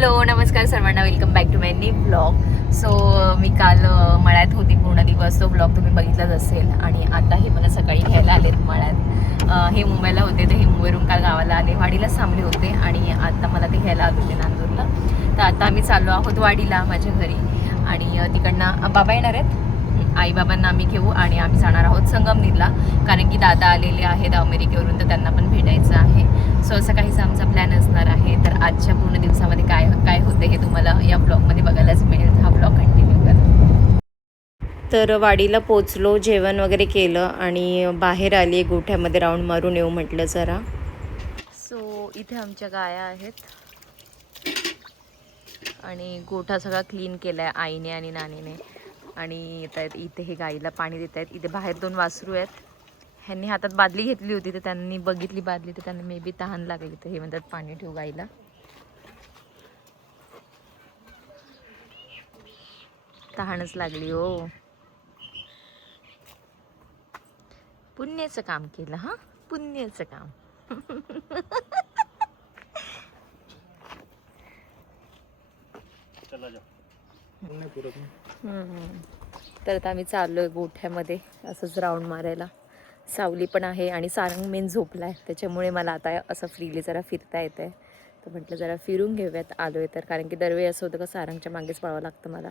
Hello नमस्कार सर्वांना, welcome back to my new blog. So मी काल मळ्यात होती पूर्ण दिवस. तो ब्लॉग तुम्ही बघितलाच असेल. आणि आता हे मला सकाळी घ्यायला आलेत मळ्यात. हे मुंबईला होते तर हे मुंबईवरून काल गावाला आले, वाडीलाच थांबले होते आणि आता मला ते घ्यायला आले होते नांदूरला. तर आता आम्ही चाललो आहोत वाडीला माझ्या घरी. आणि तिकडनं बाबा येणार आहेत, आईबाबांना आम्ही घेऊ आणि आम्ही जाणार आहोत संगमनेरला, कारण की दादा आलेले आहेत अमेरिकेवरून, तर त्यांना पण भेटायचं आहे. सो असं काहीच आमचा प्लॅन असणार आहे. तर आजच्या पूर्ण दिवसामध्ये काय काय होतं हे तुम्हाला या ब्लॉगमध्ये बघायलाच मिळेल. हा ब्लॉग कंटिन्यू करा. तर वाडीला पोचलो, जेवण वगैरे केलं आणि बाहेर आली, गोठ्यामध्ये राऊंड मारून येऊ म्हटलं जरा. सो इथे आमच्या गाया आहेत आणि गोठा सगळा क्लीन केला आहे आईने आणि नानीने. आणि येत आहेत इथे, हे गाईला पाणी देत आहेत. इथे बाहेर 2 वासरू आहेत. ह्यांनी हातात बादली घेतली होती तर त्यांनी बघितली बादली तर त्यांना मे बी तहान लागली, तर हे म्हणतात पाणी ठेवू गाईला. तहानच लागली हो. पुण्याचं काम केलं, हा पुण्याचं काम. तर आता आम्ही चाललोय गोठ्यामध्ये असंच राऊंड मारायला. सावली पण आहे आणि सारंग मेन झोपलाय, त्याच्यामुळे मला आता असं फ्रीली जरा फिरता येतंय. तर म्हटलं जरा फिरून घेऊयात आलोय तर, कारण की दरवेळी असं होतं का सारंगच्या मागेच पळावं लागतं मला.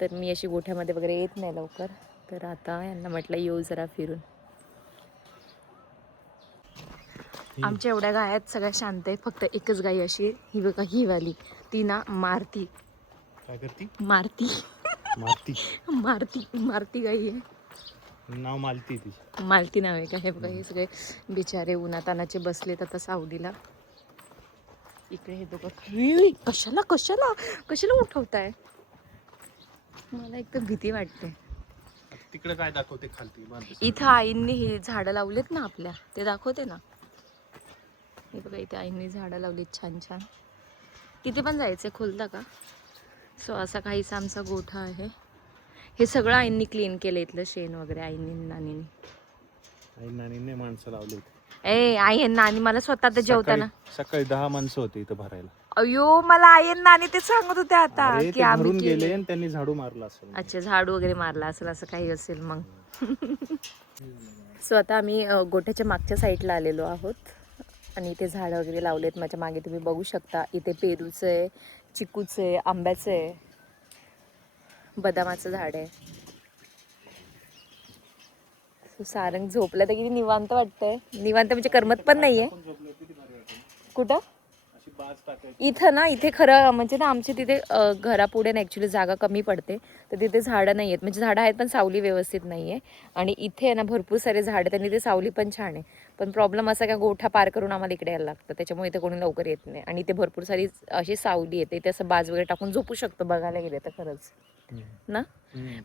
तर मी अशी गोठ्यामध्ये वगैरे येत नाही लवकर. तर आता यांना म्हटलं येऊ जरा फिरून. आमच्या एवढ्या गाय आहेत, सगळ्या शांत आहेत. फक्त एकच गाय अशी आहे, ही बघा, ही वाली. ती ना मारती. काय करती? मारती मालती. मारती मारती गाई आहे. नाव मालती तिची. मालती नाव आहे का? हे बघा, हे सगळे बिचारे उन्हातानाचे बसलेत आता सावलीला. इकडे हे दोघं कशाला कशाला कशाला उठवताय? मला एकदम भीती वाटते. तिकडे काय दाखवते खालती? इथं आईंनी हे झाडं लावलेत ना आपल्या, ते दाखवते ना. हे बघा, इथे आईंनी झाडं लावलीत छान छान. तिथे पण जायचंय, खोलता का? सो असा काहीसा आमचा गोठा आहे. हे सगळं आईंनी क्लीन केलं, इथलं शेण वगैरे आईंनी नानींनी. आई नानीने माणसं लावली होती. आई नानी मला स्वतः तर जेवताना सकाळी 10 माणसं होती इथं भरायला. अयो, मला आई नानी ते सांगत होते आता अरे, की ते आम्ही भरून गेले केले. आणि त्यांनी झाडू मारला असेल. अच्छा, झाडू वगैरे मारला असेल, असं काही असेल मग. सो आता आम्ही गोठ्याच्या मागच्या साईडला आलेलो आहोत आणि इथे झाडं वगैरे लावलेत. माझ्या मागे तुम्ही बघू शकता, इथे पेरूचं आहे, चिकूचं आहे, आंब्याचं आहे, बदामाचं झाड आहे. सो सारंग झोपलं तर किती निवांत वाटतंय. निवांत म्हणजे करमत पण नाहीये. कुठं? इथं ना, इथे खरं म्हणजे ना, आमच्या तिथे घरापुढे ना ॲक्च्युली जागा कमी पडते, तर तिथे झाडं नाही आहेत. म्हणजे झाडं आहेत पण सावली व्यवस्थित नाही आहे. आणि इथे ना भरपूर सारे झाडं, त्यांनी ते सावली पण छान आहे. पण प्रॉब्लेम असा का गोठा पार करून आम्हाला इकडे यायला लागतं, त्याच्यामुळे इथे कोणी लवकर येत नाही. आणि इथे भरपूर सारी अशी सावली येते, इथे असं बाज वगैरे टाकून झोपू शकतो बघायला गेले तर खरंच ना.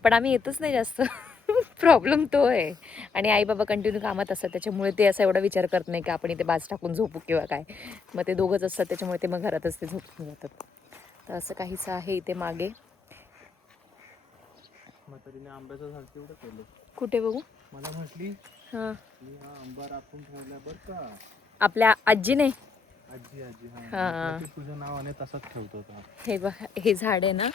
पण आम्ही येतच नाही जास्त. प्रॉब्लेम तो आहे. आणि आई बाबा कंटिन्यू कामात असतात, त्याच्यामुळे ते असा एवढा विचार करत नाही की आपण इथे बाज टाकून झोपू किंवा काय. मग ते दोघंच असतात, त्याच्यामुळे ते मग घरातच ते झोपून जातात. तर असं काहीच आहे इथे मागे. आंब्याचं झाड तेवढं केलं. कुठे बघू? मला म्हटली हां, मी हा आंबा राखून ठेवला बरं का. आपल्या आजीने. आजी आजी हां, तुझ्या नावाने तसंच ठेवतो का? हे बघा, हे झाड आहे ना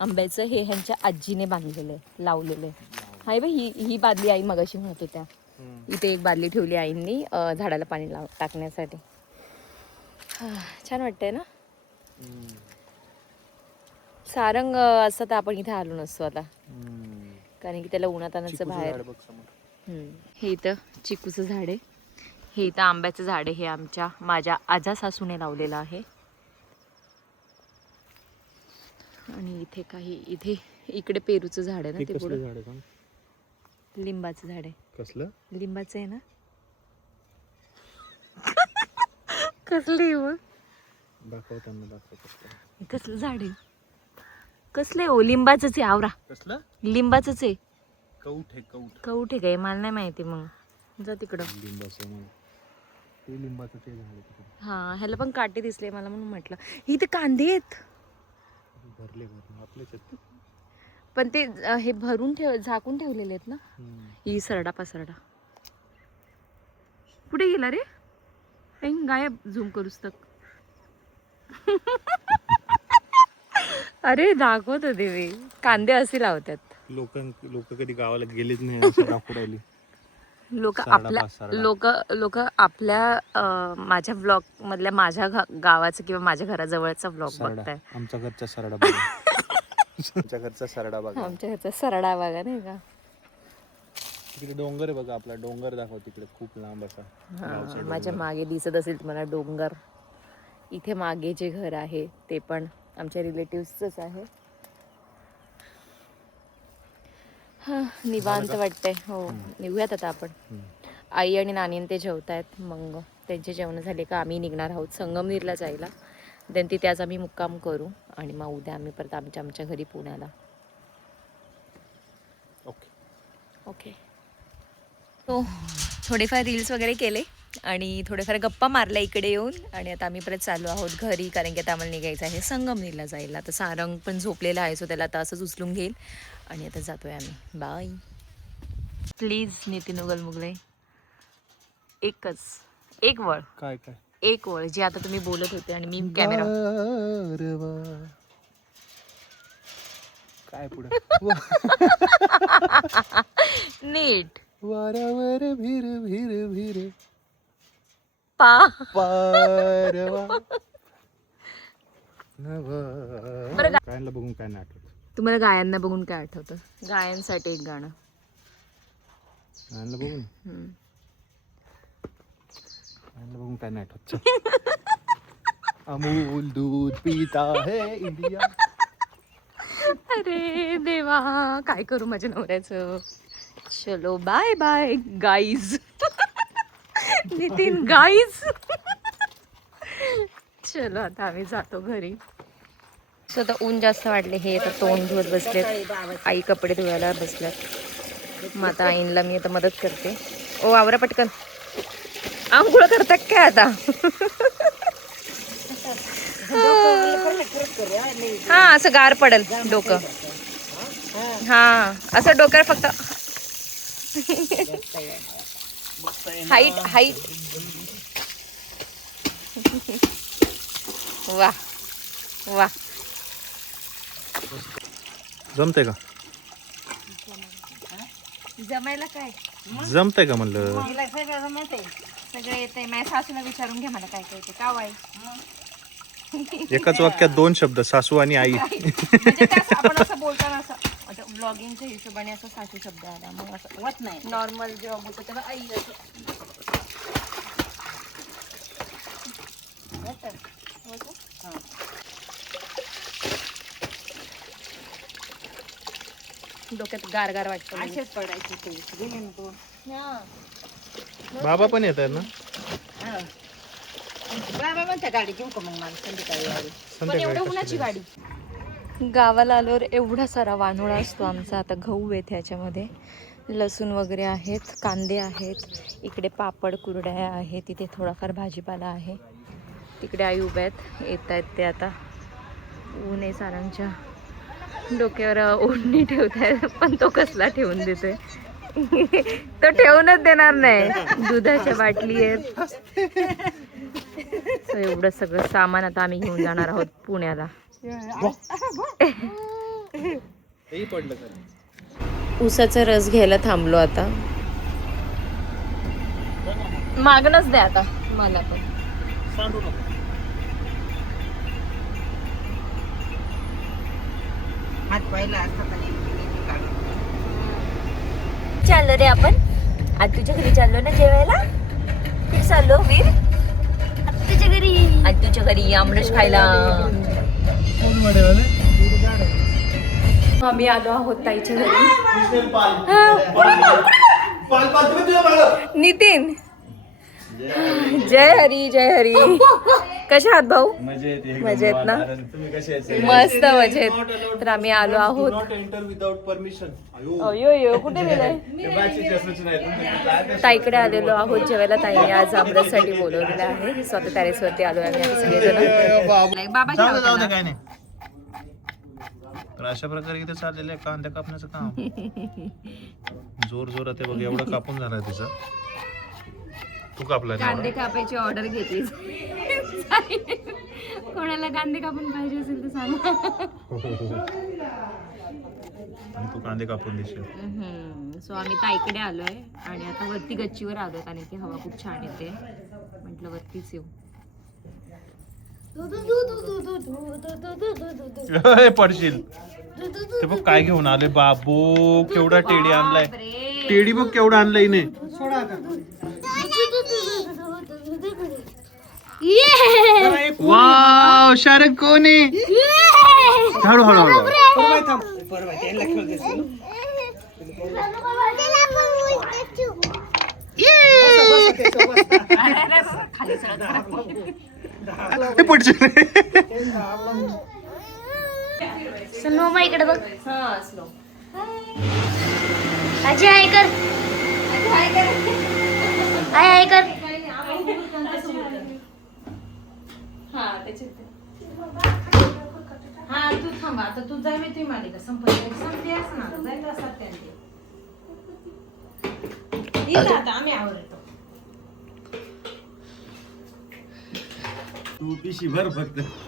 आंब्याचं, हे ह्यांच्या आजीने बांधलेलं आहे, लावलेलं आहे. हाय बाई, ही बादली आई मगाशी म्हणत होत्या. इथे एक बादली ठेवली आईंनी झाडाला पाणी टाकण्यासाठी. छान वाटतंय ना. सारंग असं तर आपण इथे आलो नसतो आता, कारण की त्याला उन्हातानाचं बाहेर. हे इथं चिकूचं झाड आहे, हे इथं आंब्याचं झाड आहे. हे माझ्या आजा सासूने लावलेलं आहे. आणि इथे इथे इकडे पेरूचं झाड आहे ना, ते पुढे लिंबाचं झाड आहे. कसलं लिंबाचं आहे ना. कसले मग दाखवताना कसलं झाड आहे? कसले हो? लिंबाचंच आहे. आवरा, कसलं लिंबाचंच आहे. कौठ आहे कौठ आहे काय? मला नाही माहिती. मग जा तिकडं. लिंबाचं ते झाड. हा, ह्याला पण काटे दिसले मला, म्हणून म्हटलं. इथे कांदे आहेत भरले आपलेच. पण ते हे भरून झाकून ठेवलेले आहेत ना. ही सरडा पसरडा कुठे गेला रे? गायब. झूम करूच तर. अरे दाखवत होते मी, कांदे असे लावतात लोक कधी गावाला गेलेच नाही असं दाखवू राहिली. लोक. सरडा आपल्या पाच सरडा. लोक आपल्या माझ्या ब्लॉग मधल्या माझ्या गावाचं किंवा माझ्या घराजवळचा ब्लॉग सरडा बघताय. आमच्या घरचा सरडा बघा. आमच्या घरचा सरडा बघा. आमच्या घरचा सरडा बघा नाही का. तिकडे डोंगर आहे बघा, आपला डोंगर दाखव तिकडे खूप लांब असा. गावचा माझ्या डोंगर. मागे दिसत असेल तुम्हाला डोंगर. इथे मागे जे घर आहे ते पण आमच्या रिलेटिव्हचंच आहे. हा निवांत वाटतंय. हो निघूयात आता आपण. आई आणि नानी ते जेवतायत, मग त्यांचे जेवण झाले का आम्ही निघणार आहोत संगमनेरला जायला. देन तिथे आज आम्ही मुक्काम करू आणि मग उद्या आम्ही परत आमच्या घरी पुण्याला. ओके. ओके. तो थोडेफार रील्स वगैरे केले आणि थोडेफार गप्पा मारल्या इकडे येऊन आणि आता आम्ही परत चाललो आहोत घरी, कारण की आता आम्हाला निघायचं आहे संगमनेरला जायला. तर सारंग पण झोपलेला आहे, सो त्याला आता असंच उचलून घेईल आणि आता जातोय आम्ही. बाय. प्लीज नितीन उगलमुगले एक वळ, काय काय एक वळ जे आता तुम्ही बोलत होते आणि मी कॅमेरा. काय पुढे नीट वारावर भीर भीर भीर पारवा. गायनला बघून काय नाही आठवत. तुम्हाला गायांना बघून काय आठवतं? गायांसाठी एक गाणं. गायनला बघून हम्म. गायनला बघून काय नाही आठवत. अमूल दूध पीता है इंडिया. अरे देवा काय करू माझ्या नवऱ्याचं. चलो bye bye guys. Nitin guys. चलो आता आम्ही जातो घरी. सो आता ऊन जास्त वाढले, हे आता तोंड धुवत बसलेत, आई कपडे धुवायला बसल्यात. मग आता आईनला मी आता मदत करते. ओ आवरा पटकन. आंघोळ करतात काय आता? हा असं गार पडल डोकं. हा असं डोक्यावर फक्त हाईट हाईट. वा वा. जमतंय का? जमायला काय जमतंय का म्हणलं? सगळं येतंय. माझ्या सासूला विचारून घ्या मला काय काय येते का वाई. एकाच वाक्यात दोन शब्द, सासू आणि आई. म्हणजे ते असं आपण असं बोलताना असं आता ब्लॉगिंगच्या हिशोबाने असं सासू शब्द आला, मग असं होत नाही. नॉर्मल जेव्हा बोलतो तेव्हा आई असं. डोक्यात गार गार वाटतं. असेच पडायचे ते गेले ना तो. बाबा पण येत आहेत ना? बाबा म्हणता गाडी घेऊ का मग मला संध्याकाळी यावी. पण संध्याकाळी एवढं कशाला उन्हाची यायचं? गाडी. गावाला आल्यावर एवढा सारा वानोळा असतो आमचा. आता गहू आहेत ह्याच्यामध्ये, लसूण वगैरे आहेत, कांदे आहेत, इकडे पापड कुरड्या आहेत, तिथे थोडाफार भाजीपाला आहे. तिकडे आई उभ्या आहेत, येत आहेत ते आता. ऊन आहे सारांच्या डोक्यावर. ओढणी ठेवतायत पण तो कसला ठेवून देतोय. तो ठेवूनच देणार नाही. दुधाच्या बाटली आहेत. So, एवढं सगळं सामान आता आम्ही घेऊन जाणार आहोत पुण्याला. ऊसाचा रस घ्यायला थांबलो आता. मागणच द्या आता मला पण. चाललो रे आपण आज तुझ्या घरी चाललो ना जेवायला. कुठे चाललो वीर? तुझ्या घरी. आज तुझ्या घरी आमरस खायला. आम्ही आलो आहोत ताईच्या घरी. नितीन जय हरी जय हरी. कशा आहात भाऊ? मजेत ना? मस्त मजेत. तर आम्ही आलो आहोत. अयो कुठे गेलाय? ताईकडे आलेलो आहोत जेवायला. ताईने आज आमरससाठी बोलवलेलं आहे. स्वतः टेरेसवरती आलो आम्ही सगळेजण. बाबा काय नाही. तर अशा प्रकारे इथे चाललेलं आहे कांद्या कापण्याचं काम. जोर जोरात आहे बघ, एवढं कापून झालाय तिचा. तू कापला कांदे कापायची ऑर्डर घेतली. कोणाला कांदे कापून पाहिजे असेल तर सांगा. आणि तू कांदे कापून देशील. सो आम्ही ताईकडे आलोय आणि आता वरती गच्चीवर आलोय कारण की हवा खूप छान येते. म्हटलं वरतीच येऊ. पडशील. ते बघ काय घेऊन आले बाबू, केवढा टेडी आणलाय. टेडी बघ केवढा आणलाय ने. वाव, शाहरुख कोण आहे. हळू हळू हळू. हे पडशील. स्लो मा इकडे बघ. हा स्लो. आजी हाय कर. हाय हाय कर. हा त्याचे हा तू थांबा आता तू जाय ती मालिका संपली असं ना जायला असतात त्यांचे येईल आता आम्ही आवडतो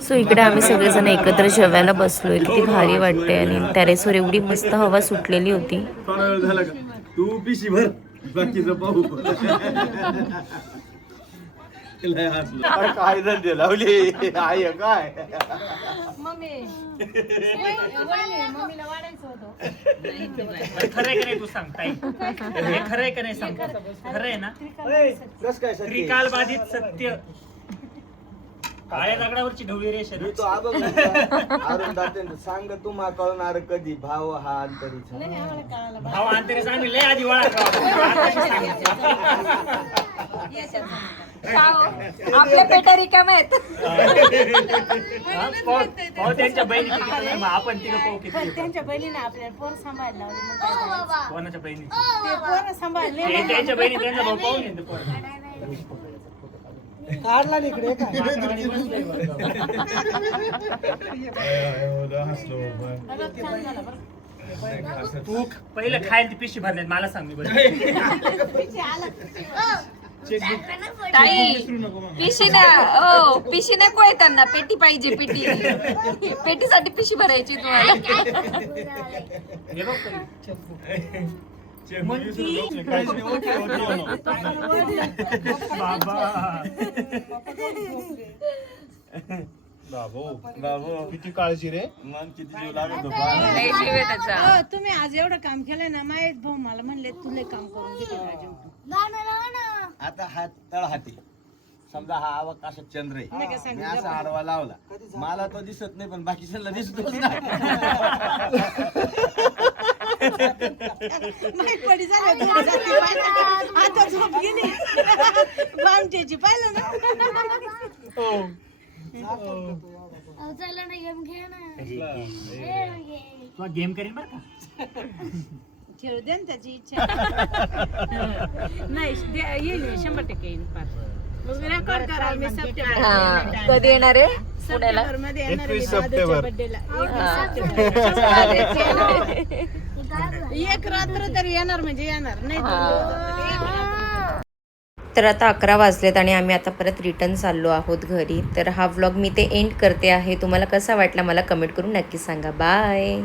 सो इकडे आम्ही सगळेजण एकत्र जेवायला बसलोय. किती भारी वाटते आणि टेरेसवर एवढी मस्त हवा सुटलेली होती. तू पिशी भर बाकीचं पाहू. काय धंदे लावले आहे काय. मम्मीला वाढायचं होतं. खरंय का नाही तू सांग ताई, हे खरंय का नाही सांग. खरंय ना. कस काय सर त्रिकाल बाधित सत्य, काळ्या दगडावरची ढवळी रेष आहे मी ना. तो आबग अरुण दाते सांग तुम्हा कळणार कधी भाव हा अंतरीचा. भाव अंतरे आम्ही लय आधी वळा आपल्या पेटा रिकाम्या आहेत. त्यांच्या बहिणी किती आहे, मग आपण तिला पाहू किती आहे. त्यांच्या बहिणीने आपल्याला पोर सांभाळायला लावली मग काय करायचं? कोणाच्या बहिणी ते पोरं सांभाळले त्यांच्या बहिणी त्यांचा भाऊ पाहून येतो पोरं. तू पहिलं खायला ती पिशी भरण्यात मला सांग. मी बरं ताई पिशी ना, ओ पिशी नको आहे त्यांना, पेटी पाहिजे. पेटी पेटीसाठी पिशी भरायची तुम्हाला. हे बघ बाबा बाबू बाबू किती काळजी रे. मन किती जीव लागत लय जीव आहे त्याचा. हो, तुम्ही आज एवढं काम केलंय ना माहीत भाऊ मला म्हणले तुला काम करून घेते राजू. आता हा तळहाती समजा हा अवकाशात चंद्र आहे. मी असा आडवा लावला, मला तो दिसत नाही पण बाकीच्याला दिसतोच ना. माहीत पडी झालं दोन जाती पाहिलं. आता झोप गेली बामट्याची पाहिलं ना. चला ना गेम खेळ ना. तुला गेम करीन बरं का. खेळू दे ना त्याची इच्छा. नाही येईल 100% येईल पार. मग रेकॉर्ड करा मी सप्टेंबर कधी येणार आहे पुण्याला? मध्ये येणार 21 सप्टेंबर. बर्थडेला. एक रात्र तरी येणार म्हणजे येणार नाही तर आता 11 वाजलेत आणि आम्ही आता परत रिटर्न चाललो आहोत घरी. तर हा व्लॉग मी ते एंड करते आहे. तुम्हाला कसा वाटला मला कमेंट करून नक्की सांगा. बाय.